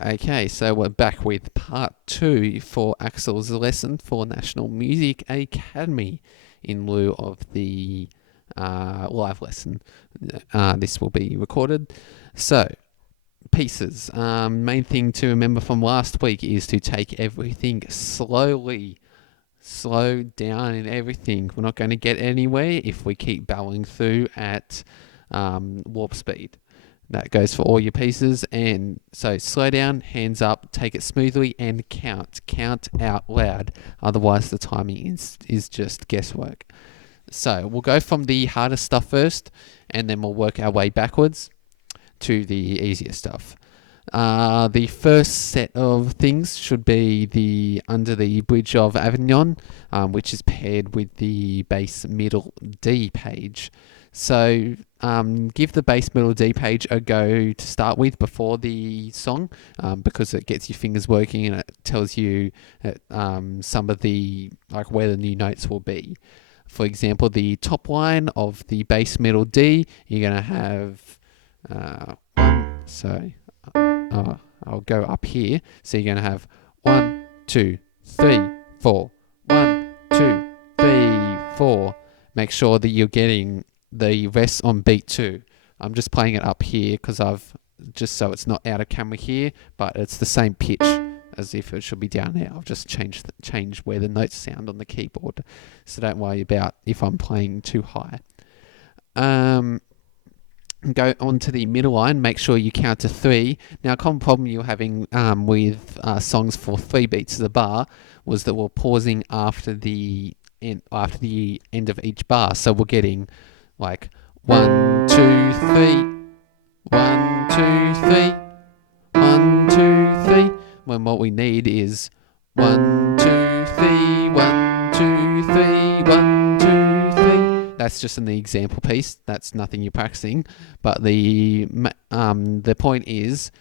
Okay, so we're back with part 2 for Axel's lesson for National Music Academy in lieu of the live lesson. This will be recorded. So, pieces. Main thing to remember from last week is to take everything slowly. Slow down in everything. We're not going to get anywhere if we keep barreling through at warp speed. That goes for all your pieces. And so slow down, hands up, take it smoothly, and count. Count out loud. Otherwise, the timing is just guesswork. So we'll go from the hardest stuff first, and then we'll work our way backwards to the easier stuff. The first set of things should be the Under the Bridge of Avignon, which is paired with the bass middle D page. So give the bass middle D page a go to start with before the song, because it gets your fingers working and it tells you some of the, like, where the new notes will be. For example, the top line of the bass middle D, you're going to have I'll go up here. So you're going to have 1, 2, 3, 4. 1, 2, 3, 4. Make sure that you're getting the rest on beat 2. I'm just playing it up here because just so it's not out of camera here, but it's the same pitch as if it should be down here. I've just changed where the notes sound on the keyboard, so don't worry about if I'm playing too high. Go on to the middle line. Make sure you count to 3. Now, a common problem you're having with songs for 3 beats of the bar was that we're pausing after the end of each bar. So we're getting like 1, 2, 3, 1, 2, 3, 1, 2, 3. When what we need is 1, 2, 3, 1, 2, 3, 1, 2, 3. That's just in the example piece. That's nothing you're practicing. But the point is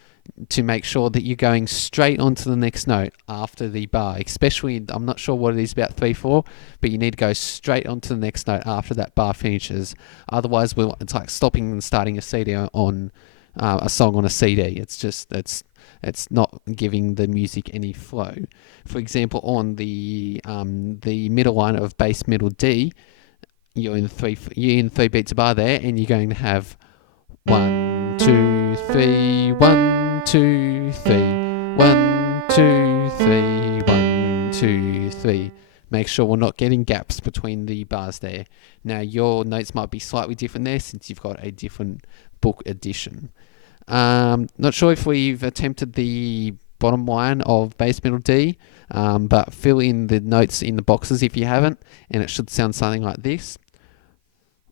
to make sure that you're going straight onto the next note after the bar. Especially, I'm not sure what it is about 3, 4, but you need to go straight onto the next note after that bar finishes. Otherwise, it's like stopping and starting a CD on a song on a CD. It's not giving the music any flow. For example, on the middle line of bass middle D, you're in 3 beats a bar there, and you're going to have 1, 2, 3, 1, 2, 3, 1, 2, 3, 1, 2, 3. Make sure we're not getting gaps between the bars there. Now, your notes might be slightly different there since you've got a different book edition. Not sure if we've attempted the bottom line of bass middle D, but fill in the notes in the boxes if you haven't, and it should sound something like this.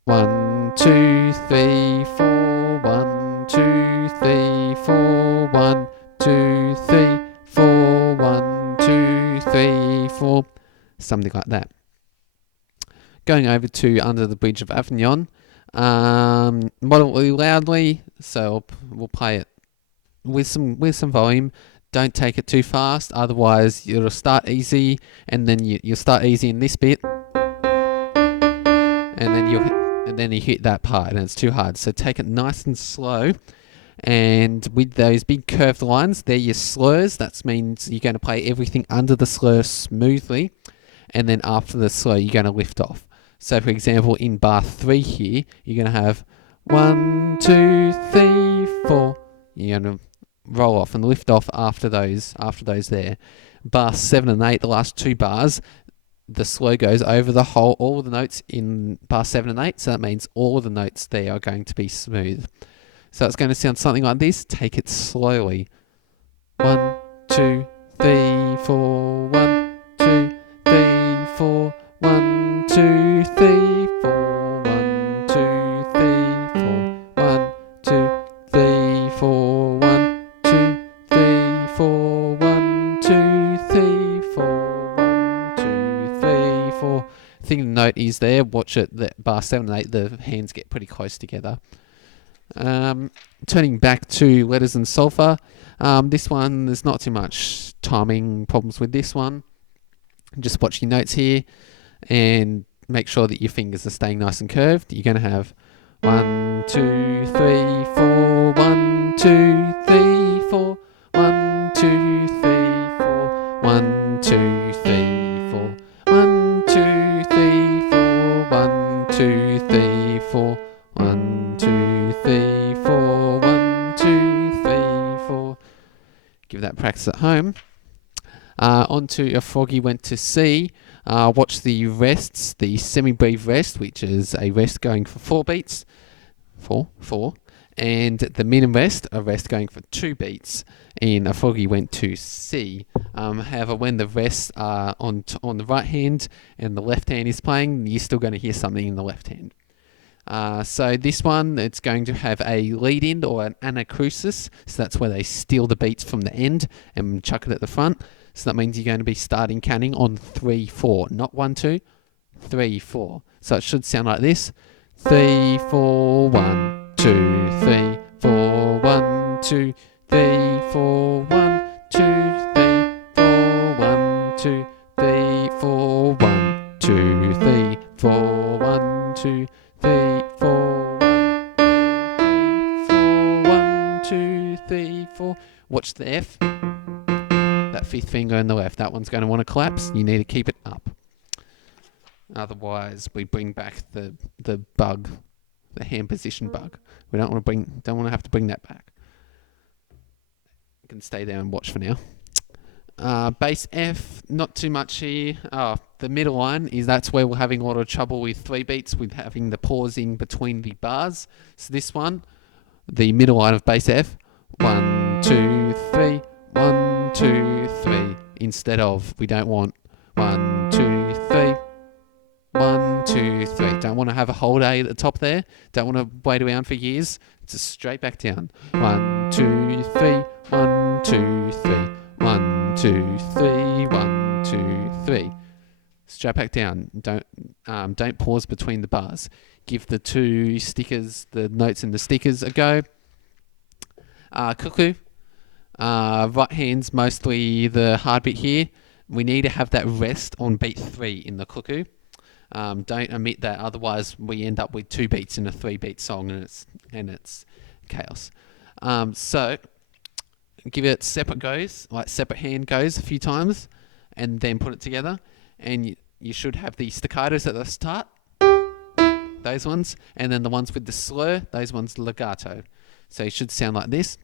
1, 2, 3, 4, 1, 2, 3, 4, 1, 2, 3, 4, 1, 2, 3, 4. Something like that. Going over to Under the Bridge of Avignon. Moderately loudly, so we'll play it with some volume. Don't take it too fast, otherwise you'll start easy, and then you'll start easy in this bit, and then you hit that part, and it's too hard. So take it nice and slow, and with those big curved lines, they're your slurs. That means you're going to play everything under the slur smoothly, and then after the slur, you're going to lift off. So, for example, in bar 3 here, you're going to have 1, 2, 3, 4. You're going to roll off and lift off after those there. Bar 7 and 8, the last 2 bars, the slow goes over all the notes in bar 7 and 8. So that means all of the notes there are going to be smooth. So it's going to sound something like this. Take it slowly. 1, 2, 3, 4, 1, 2, 3, 4, 1, 2, 3, 4, 1, 2, 3, 4, 1, 2, 3, 4, 1, 2, 3, 4, 1, 2, 3, 4, 1, 2, 3, 4. I think the note is there. Watch it. The bar 7 and 8, the hands get pretty close together. Turning back to Letters and Sulfur. This one, there's not too much timing problems with this one. Just watch your notes here and make sure that your fingers are staying nice and curved. You're going to have 1, 2, 3, 4, 1, 2, 3, 4, 1, give that practice at home. Onto A Froggy Went to Sea. Watch the rests, the semi-breve rest, which is a rest going for 4 beats, 4, and the minim rest, a rest going for 2 beats in A Froggy Went to Sea. However, when the rests are on the right hand and the left hand is playing, you're still going to hear something in the left hand. So this one, it's going to have a lead-in or an anacrusis, so that's where they steal the beats from the end and chuck it at the front. So that means you're going to be starting counting on 3/4, not 1 2, 3/4. So it should sound like this: 3 4 1 2 3 4 1 2 3 4 1 2 3 4 1 2 3 4 1 2 3 4 1 2 3 4 1 2 3 4. Watch the F. That 5th finger on the left, that one's going to want to collapse. You need to keep it up. Otherwise, we bring back the bug, the hand position bug. We don't want to have to bring that back. You can stay there and watch for now. Bass F, not too much here. The middle line that's where we're having a lot of trouble with 3 beats, with having the pause in between the bars. So this one, the middle line of bass F, 1 2 3 1 2 3, instead of, we don't want 1 2 3 1 2 3. Don't want to have a hold A at the top there. Don't want to wait around for years. Just straight back down. 1 2 3 1 2 3 1 2 3 1 2 3. Straight back down. Don't pause between the bars. Give the 2 stickers, the notes in the stickers, a go. Cuckoo. Right hand's mostly the hard bit here. We need to have that rest on beat 3 in the cuckoo. Don't omit that, otherwise we end up with 2 beats in a 3-beat song, and it's chaos. So give it separate goes, like separate hand goes a few times, and then put it together, and you should have the staccatos at the start, those ones, and then the ones with the slur, those ones legato. So it should sound like this: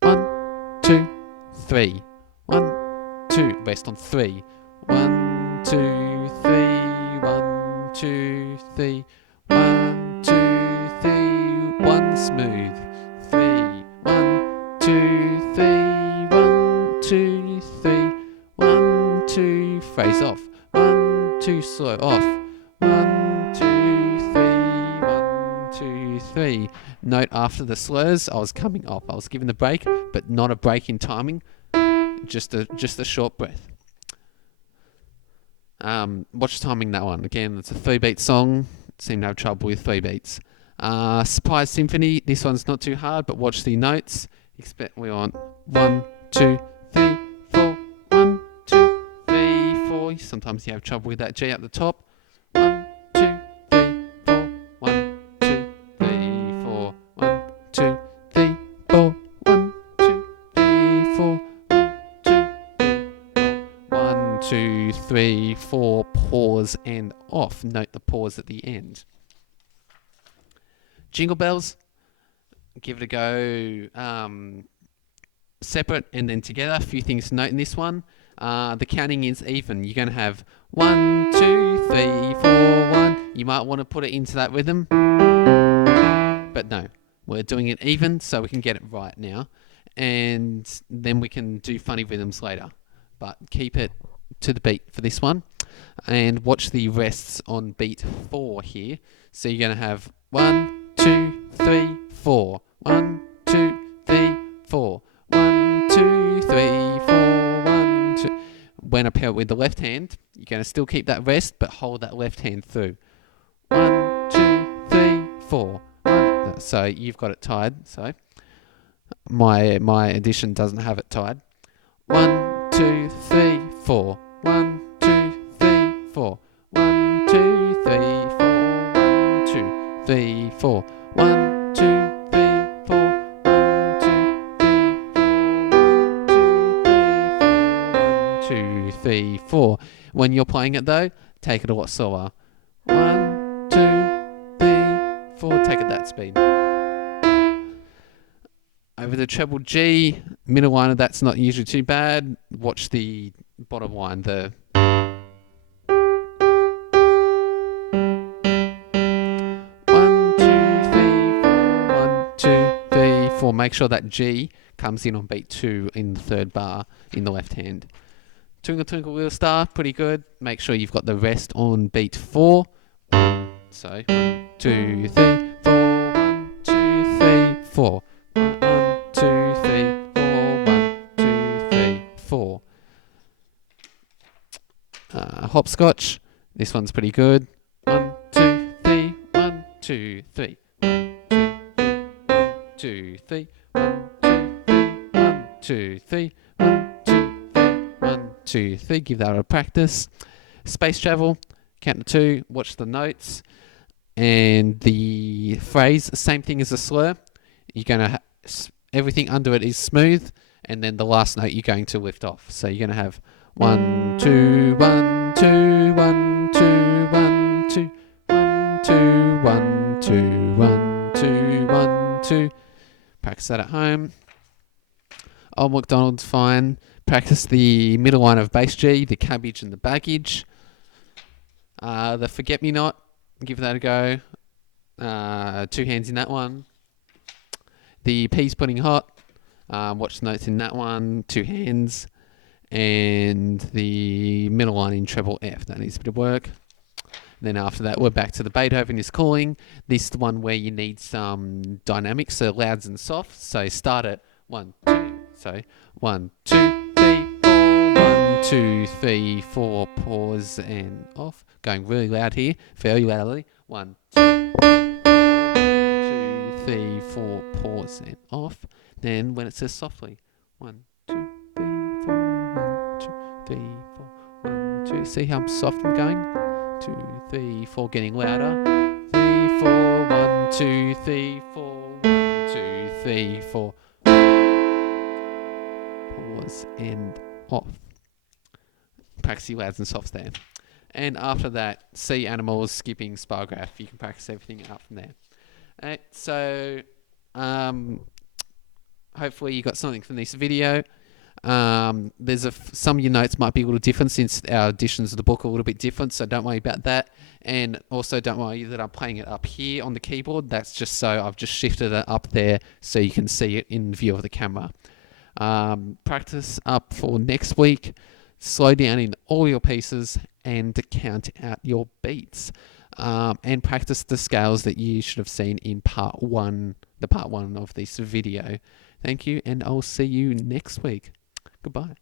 1 2 3 1 2, rest on 3, 1 2 3 1 2 3 1 2 3 1, smooth 3 1 2 3 1 2 3 1 2, phrase off, 1 2, slow off, 1 2 3 1 2 3. Note after the slurs, I was coming off. I was giving the break, but not a break in timing, just a short breath. Watch timing that one. Again, it's a 3-beat song. Seem to have trouble with 3 beats. Surprise Symphony. This one's not too hard, but watch the notes. Expect we want 1 2 3 4 1 2 3 4. Sometimes you have trouble with that G at the top. 1 2 3 4 1 2 3 4 1 2 3 4 1 2 3 4 1 2 3 4. Pause and off. Note the pause at the end. Jingle Bells. Give it a go separate and then together. A few things to note in this one. The counting is even. You're going to have 1 2 3 4 1. You might want to put it into that rhythm, but no, we're doing it even so we can get it right now, and then we can do funny rhythms later, but keep it to the beat for this one. And watch the rests on beat 4 here. So you're going to have 1 2 3 4 1 2 3 4 1 2 3 4 1 2. When I pair it with the left hand, you're going to still keep that rest, but hold that left hand through. 1 2 3 4 1. So you've got it tied. So my edition doesn't have it tied. 1 2 3 4 1 2 3 4 1 2 3 4 1 2 3 4 1 2 3 4 1 2 3 4. When you're playing it though, take it a lot slower. 1 2 3 4. Take it that speed. Over the treble G, middle line of that's not usually too bad. Watch the bottom line, the 1, 2, 3, 4, 1, 2, 3, 4. Make sure that G comes in on beat 2 in the third bar in the left hand. Twinkle Twinkle Little Star, pretty good. Make sure you've got the rest on beat 4. So 1, 2, 3, 4, 1, 2, 3, 4. 1, 2, 3, 4, 1, 2, 3, 4. Hopscotch, this one's pretty good. 1, 2, 3, 1, 2, 3. 1, 2, 3, 1, 2, 3, 1, 2, 3, 1, 2, 3. Give that a practice. Space travel, count to 2, watch the notes. And the phrase, same thing as a slur. You're going to everything under it is smooth, and then the last note you're going to lift off. So you're going to have 1, 2, 1, 2, 1, 2, 1, 2, 1, 2, 1, 2, 1, 2, 1, 2. Practice that at home. Old MacDonald's fine. Practice the middle line of bass G, the cabbage and the baggage. The forget-me-not, give that a go. 2 hands in that one. The peas pudding hot, watch the notes in that one, 2 hands. And the middle line in treble F, that needs a bit of work. Then after that, we're back to the Beethoven is Calling. This is the one where you need some dynamics, so louds and softs. So start at 1, 2. So 1, 2, 3, 4. 1, 2, 3, 4. Pause and off. Going really loud here, very loudly. 1, 2, 3, 4. Pause and off. Then when it says softly, 1, 2, 3, 4. 1, 2, 3, 4. 1, 2. See how soft I'm going? 2, 3, 4. Getting louder. 3, 4. 1, 2, 3, 4. 1, 2, 3, 4. Pause and off. Practice your louds and softs there. And after that, sea animals, skipping, spirograph. You can practice everything out from there. Alright, so hopefully you got something from this video. There's some of your notes might be a little different since our editions of the book are a little bit different, so don't worry about that. And also don't worry that I'm playing it up here on the keyboard. That's just so I've just shifted it up there so you can see it in view of the camera. Practice up for next week. Slow down in all your pieces and count out your beats. And practice the scales that you should have seen in part 1 of this video. Thank you, and I'll see you next week. Goodbye.